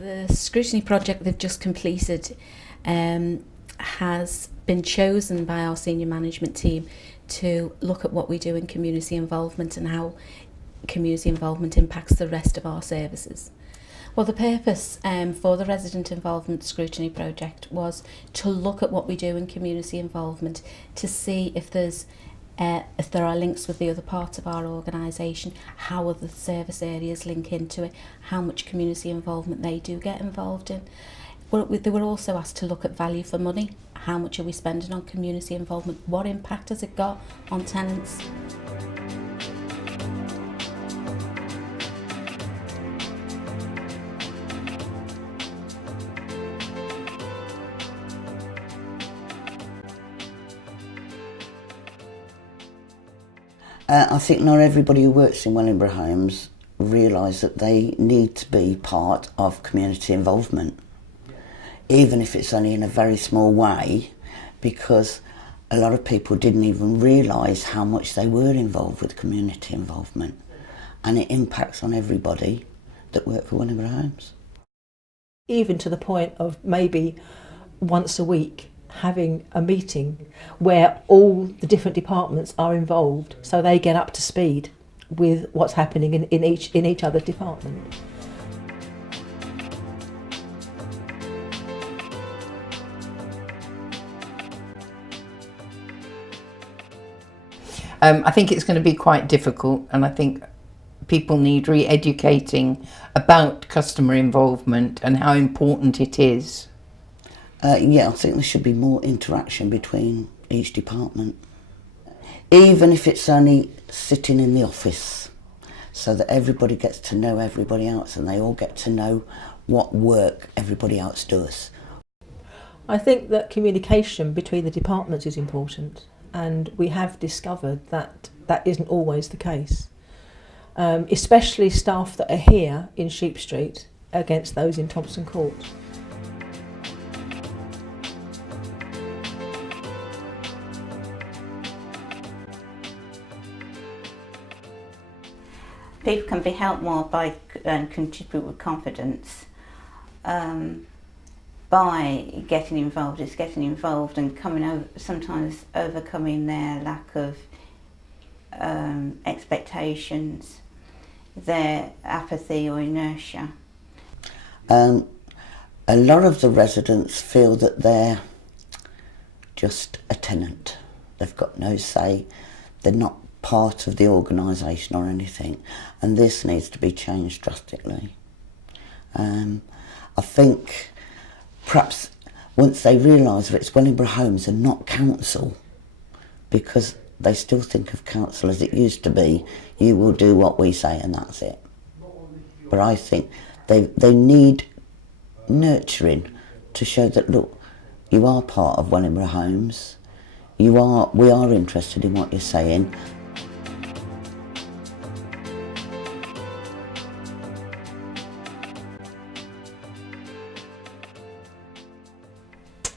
The scrutiny project they've just completed has been chosen by our senior management team to look at what we do in community involvement and how community involvement impacts the rest of our services. Well, the purpose for the resident involvement scrutiny project was to look at what we do in community involvement, to see if there are links with the other parts of our organisation, how other service areas link into it, how much community involvement they do get involved in. They were also asked to look at value for money. How much are we spending on community involvement? What impact has it got on tenants? I think not everybody who works in Wellingborough Homes realise that they need to be part of community involvement, even if it's only in a very small way, because a lot of people didn't even realise how much they were involved with community involvement, and it impacts on everybody that work for Wellingborough Homes. Even to the point of maybe once a week having a meeting where all the different departments are involved, so they get up to speed with what's happening in each other department. I think it's going to be quite difficult, and I think people need re-educating about customer involvement and how important it is. Yeah, I think there should be more interaction between each department, even if it's only sitting in the office, so that everybody gets to know everybody else and they all get to know what work everybody else does. I think that communication between the departments is important, and we have discovered that that isn't always the case, especially staff that are here in Sheep Street against those in Thompson Court. People can be helped more by and contribute with confidence by getting involved. It's getting involved and sometimes overcoming their lack of expectations, their apathy or inertia. A lot of the residents feel that they're just a tenant. They've got no say. They're not part of the organisation or anything, and this needs to be changed drastically. I think perhaps once they realise that it's Wellingborough Homes and not council, because they still think of council as it used to be, you will do what we say and that's it. But I think they need nurturing to show that, look, you are part of Wellingborough Homes, we are interested in what you're saying.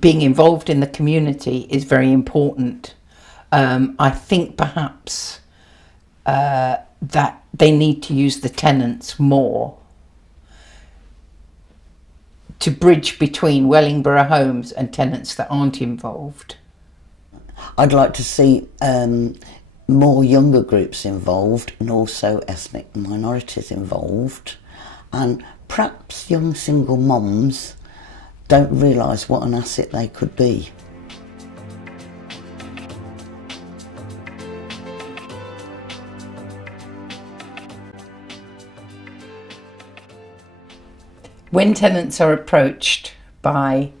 Being involved in the community is very important. I think perhaps that they need to use the tenants more to bridge between Wellingborough Homes and tenants that aren't involved. I'd like to see more younger groups involved, and also ethnic minorities involved, and perhaps young single mums don't realise what an asset they could be. When tenants are approached by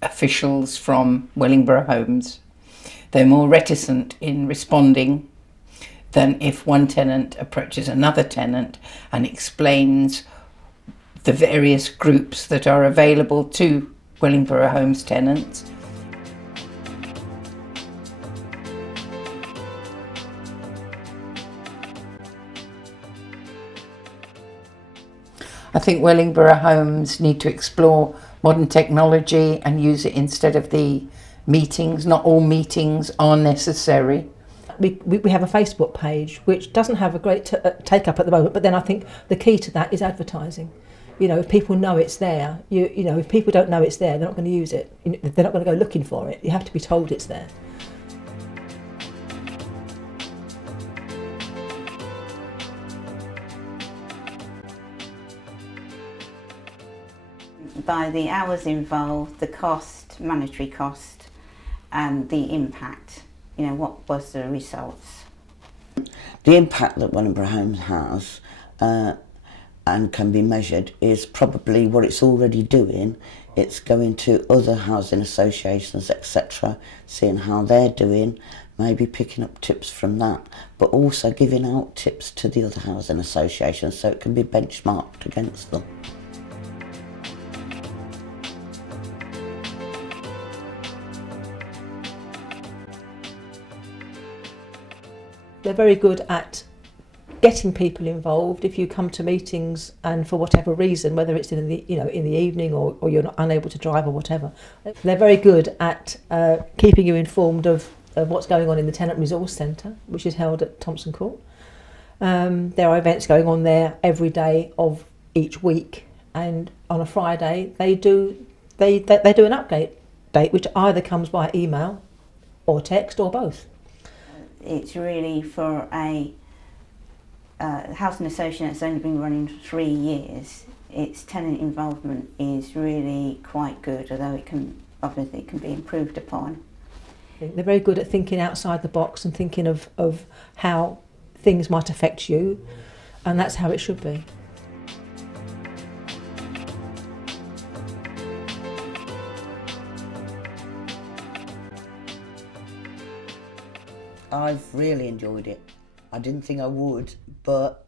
officials from Wellingborough Homes, they're more reticent in responding than if one tenant approaches another tenant and explains the various groups that are available to Wellingborough Homes tenants. I think Wellingborough Homes need to explore modern technology and use it instead of the meetings. Not all meetings are necessary. We have a Facebook page which doesn't have a great take-up at the moment, but then I think the key to that is advertising. You know, if people know it's there, you know, if people don't know it's there, they're not going to use it. They're not going to go looking for it. You have to be told it's there. By the hours involved, the cost, monetary cost, and the impact, you know, what was the results? The impact that Wellingborough Homes has and can be measured is probably what it's already doing. It's going to other housing associations, etc., seeing how they're doing, maybe picking up tips from that, but also giving out tips to the other housing associations so it can be benchmarked against them. They're very good at getting people involved. If you come to meetings and for whatever reason, whether it's in the evening or you're not unable to drive or whatever, they're very good at keeping you informed of what's going on in the Tenant Resource Centre, which is held at Thompson Court. There are events going on there every day of each week, and on a Friday they do an update date, which either comes by email or text or both. It's really for a housing association that's only been running 3 years. Its tenant involvement is really quite good, although it can be improved upon. They're very good at thinking outside the box and thinking of how things might affect you, and that's how it should be. I've really enjoyed it. I didn't think I would, but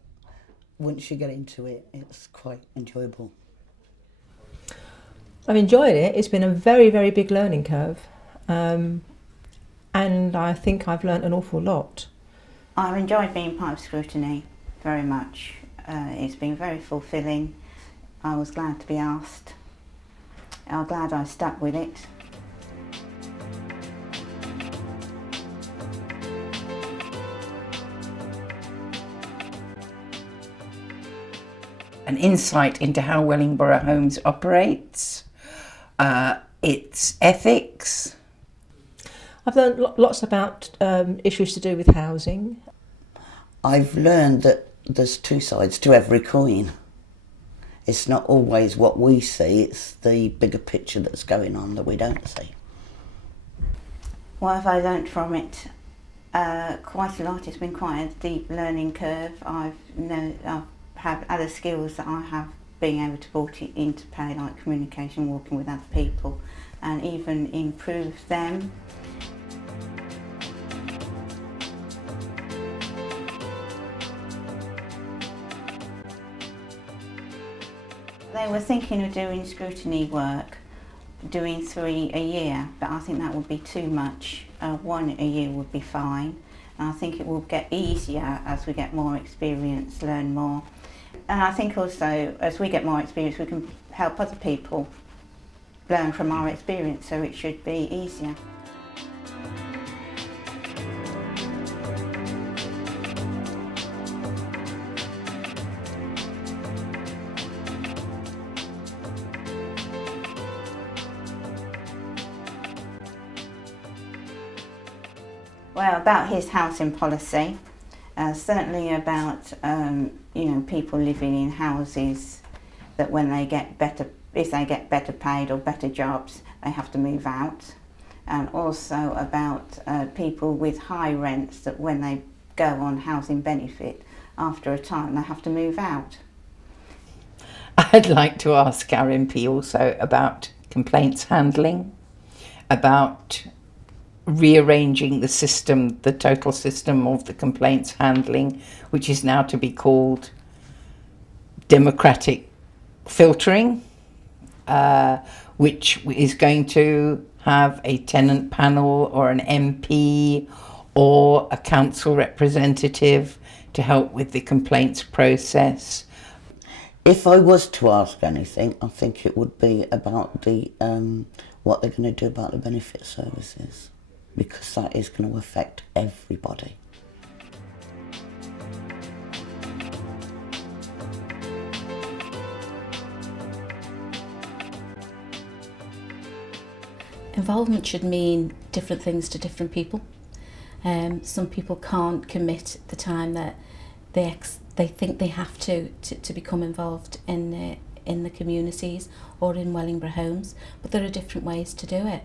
once you get into it, it's quite enjoyable. I've enjoyed it. It's been a very, very big learning curve, and I think I've learnt an awful lot. I've enjoyed being part of scrutiny very much. It's been very fulfilling. I was glad to be asked. I'm glad I stuck with it. An insight into how Wellingborough Homes operates, its ethics. I've learned lots about issues to do with housing. I've learned that there's two sides to every coin. It's not always what we see, it's the bigger picture that's going on that we don't see. What have I learnt from it? Quite a lot. It's been quite a deep learning curve. I've have other skills that I have being able to put it into play, like communication, working with other people, and even improve them. They were thinking of doing scrutiny work, doing 3 a year, but I think that would be too much. 1 a year would be fine. And I think it will get easier as we get more experience, learn more. And I think also, as we get more experience, we can help other people learn from our experience, so it should be easier. Well, about his housing policy, certainly about people living in houses that when they get better, if they get better paid or better jobs, they have to move out, and also about people with high rents that when they go on housing benefit, after a time they have to move out. I'd like to ask our MP also about complaints handling, about rearranging the system, the total system of the complaints handling, which is now to be called democratic filtering, which is going to have a tenant panel or an MP or a council representative to help with the complaints process. If I was to ask anything, I think it would be about the what they're going to do about the benefit services, because that is going to affect everybody. Involvement should mean different things to different people. Some people can't commit the time that they think they have to become involved in the communities or in Wellingborough Homes, but there are different ways to do it.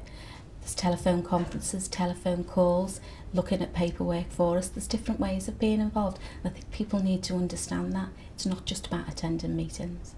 There's telephone conferences, telephone calls, looking at paperwork for us. There's different ways of being involved. And I think people need to understand that. It's not just about attending meetings.